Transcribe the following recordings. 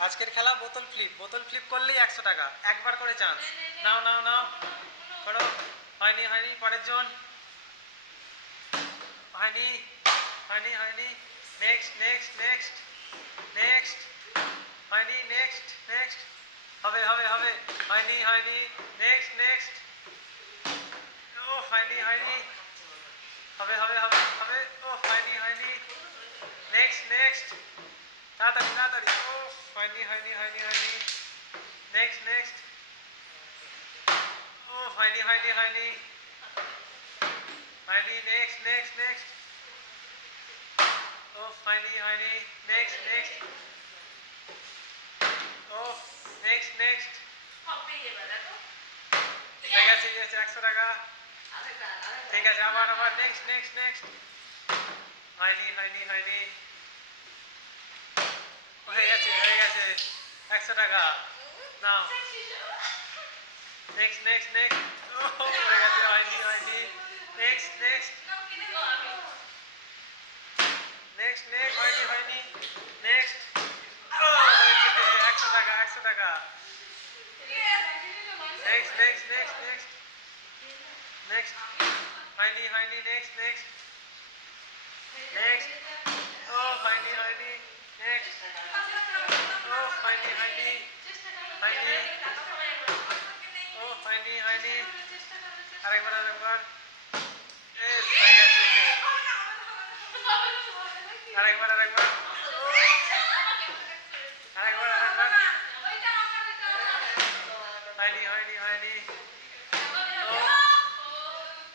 আজকের খেলা বোতল ফ্লিপ। বোতল ফ্লিপ করলেই 100 টাকা, একবার করে চান্স। নাও নাও নাও, করো। হয়নি হয়নি, পরের জন। হয়নি হয়নি হয়নি। Next next next next. হয়নি, নেক্সট নেক্সট। হবে হবে হবে। হয়নি হয়নি। Next next. ও হয়নি হয়নি। হবে হবে হবে হবে। ও হয়নি হয়নি। Next next. তাড়াতাড়ি তাড়াতাড়ি। ও হয়নি হয়নি হয়নি হয়নি। Next next. ও হয়নি হয়নি হয়নি হয়নি। Next next next. ও হয়নি হয়নি। Next next. ও নেক্সট নেক্সট। ঠিক আছে ঠিক আছে, 100 টাকা। ঠিক আছে, আবার আবার নেক্সট নেক্সট নেক্সট। হয়নি হয়নি হয়নি। হয়ে গেছে হয়ে গেছে, 100 টাকা। নাও। Next next next. ও পড়ে গেছে, হয়নি হয়নি। Next next next next. হয়নি হয়নি। নেক্সট। ও হয়েছে, 100 টাকা 100 টাকা। Next next next next next. হয়নি হয়নি। Next next next. ও হয়নি হয়নি। নেক্সট। ও হয়নি হয়নি হয়নি। ও হয়নি হয়নি। আরেকবার আরেকবার। হয়ে গেছে। আরেকবার আরেকবার। আরেকবার আরেকবার। হয়নি হয়নি হয়নি। ও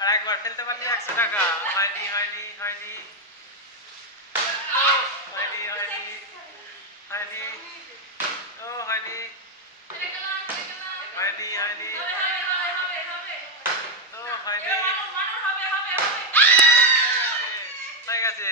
আরেকবার ফেলতে পারলি 100 টাকা। হয়নি হয়নি হয়নি। ও হয়নি হয়নি হয়নি। ও হয়নি হয়নি হয়নি। ও হয়নি। হয়ে গেছে।